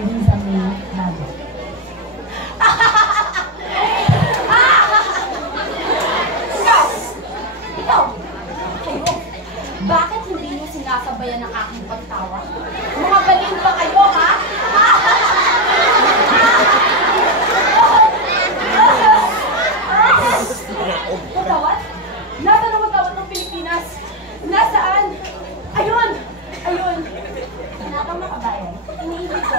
Liza May Bago. Ikaw! Kayo! Bakit hindi niyo sinasabayan ang aking pagtawa? Mga balin ba kayo, ha? Magtawad? Nasaan ang magtawad ng Pilipinas? Nasaan? Ayun! Ayun! Hinabang makabayan, iniibig ko.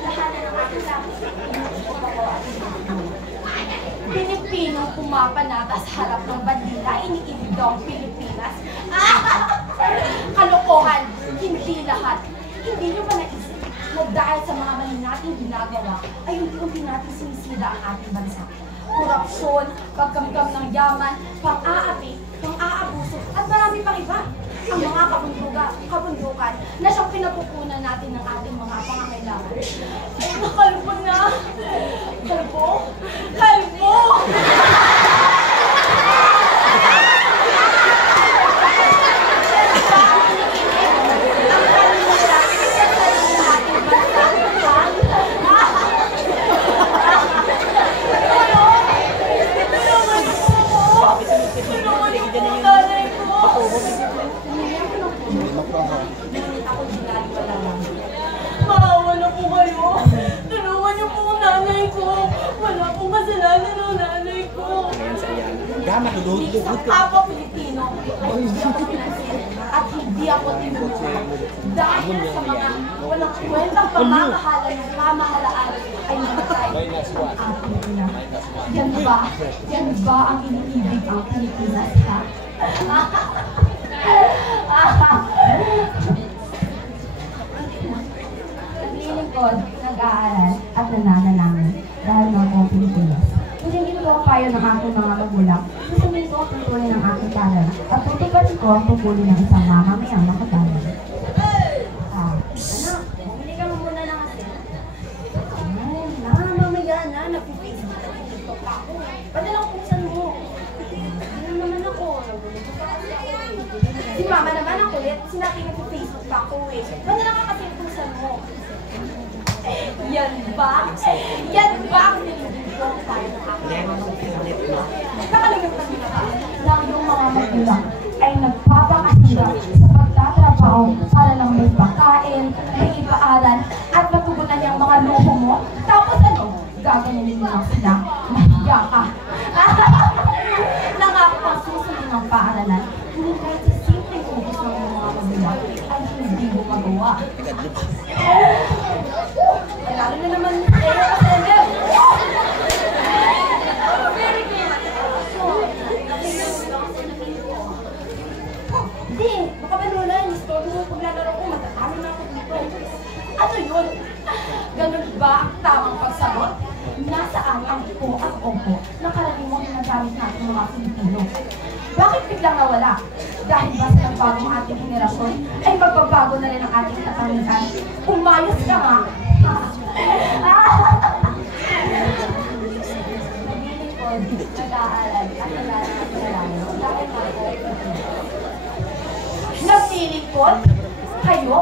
Lahanan ng aking lapis. Iniibig ako at Pilipinong pumapanata sa harap ng bandila, iniibig daw ang Pilipinas. Kalokohan! Hindi lahat. Hindi nyo ba naisip na dahil sa mga mali nating ginagawa, ay unti-unti natin sinisira ang ating bansa? Korupsyon, pagkamkam ng yaman, pang-aapi, pang-aabuso, at marami pang iba. Ang mga kabundukan na siyang pinapupunan natin ng ating mga pangangailangan. Ay, nakalbo na! Kalbo? Kalbo! Maawa na po kayo. Tulungan niyo po ang nanay ko. Wala pong kasalanan ng nanay ko. Hindi sa kapwa Pilipino ay hindi ako pinansin at hindi ako tinulungan. Dahil sa mga walang kwentang pamamahala ng pamahalaan ay namatay ang ating ina. Yan ba ang iniibig ang Pilipinas, ha? Naglilingkod, nag-aaral at nananalangin dahil ng buong Pilipinas. Kung hindi ko ang payo ng aking mga magulang, susundin ko ang tuntunin ng aking talent at tutuparin ko ang tungkulin ng isang mamamayang makatalan. Anak, bumili ka muna ng asin. Ay, mamaya na, nag-Facebook at TikTok ako. Padala ko kung saan mo. Ano naman ako? Si mama naman ang kulit, sinabi nag-Facebook pa ako eh. Padala ka kasi kung saan mo. Yan ba? Yan ba ang nililito ang tayo ng aking mga magulang? Nakalimutan nila ba na yung mga magulang ay nagpapakahirap sa pagtatrabaho para lang may pagkain, may ipaaral, at matugunan niyang mga luho mo? Tapos ano? Gaganin mo lang sila. Mahiya ka. Nangako pang susunod ng paaralan, hindi kahit sa simpleng ubos ng mga magulang ay hindi mo magawa. Lalo na naman, Pasender! Hindi, baka manulan. Gusto mo paglalaro ko, matatalo na ako dito. Ano yun? Ganun ba ang tamang pagsagot? Nasaan ang po at opo na karaniwang ginagamit natin mga Pilipino? Bakit biglang nawala? Dahil ba sa nagbagong ating henerasyon ay magbabago na rin ang ating katanikan? Umayos ka nga! Naglilingkod, nag-aaral, at nag-aaral dahil naglilingkod? Kayo?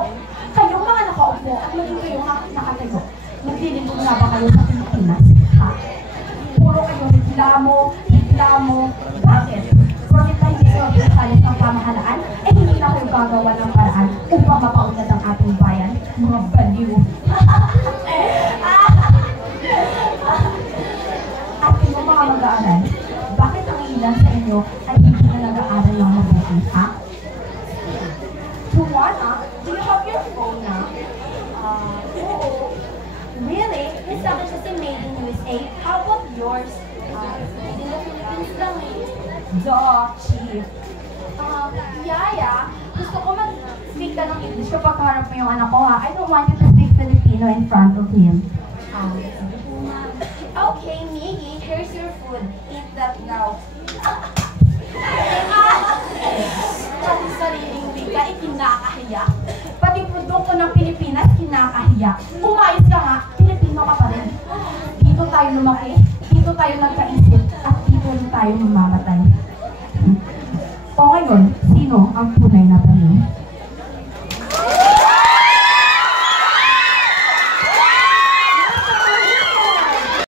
Kayong mga nakaupo at maging kayong nakatayo. Naglilingkod na ba kayo sa Pilipinas? Ha? Puro kayong reklamo. Bakit? Bakit tayo hindi kayo pinasalis ng pamahalaan? Eh hindi na kayo gagawa ng paraan upang mapaunlad ang ating bayan? Mga baliw. At yung mga mag-aaral, bakit ang ilan sa inyo ay hindi na nag-aaral ng mabuti, ha? Juana, do you have your phone now? Oo. Really? This sa akin kasi made in USA. How about yours? Made in the Philippines lang eh. Duh, chief. Yaya, gusto ko mag-speak ka ng English kapag harap mo yung anak ko, ha? I don't want you to speak Filipino in front of him. Okay, Miggy, here's your food. Eat that now. Ang sariling wika, ikinakahiya. Pati produkto ng Pilipinas, kinakahiya. Umayos ka nga, Pilipino ka pa rin. Dito tayo lumaki, dito tayo nagkaisip, at dito rin tayo mamamatay. O ngayon, sino ang tunay na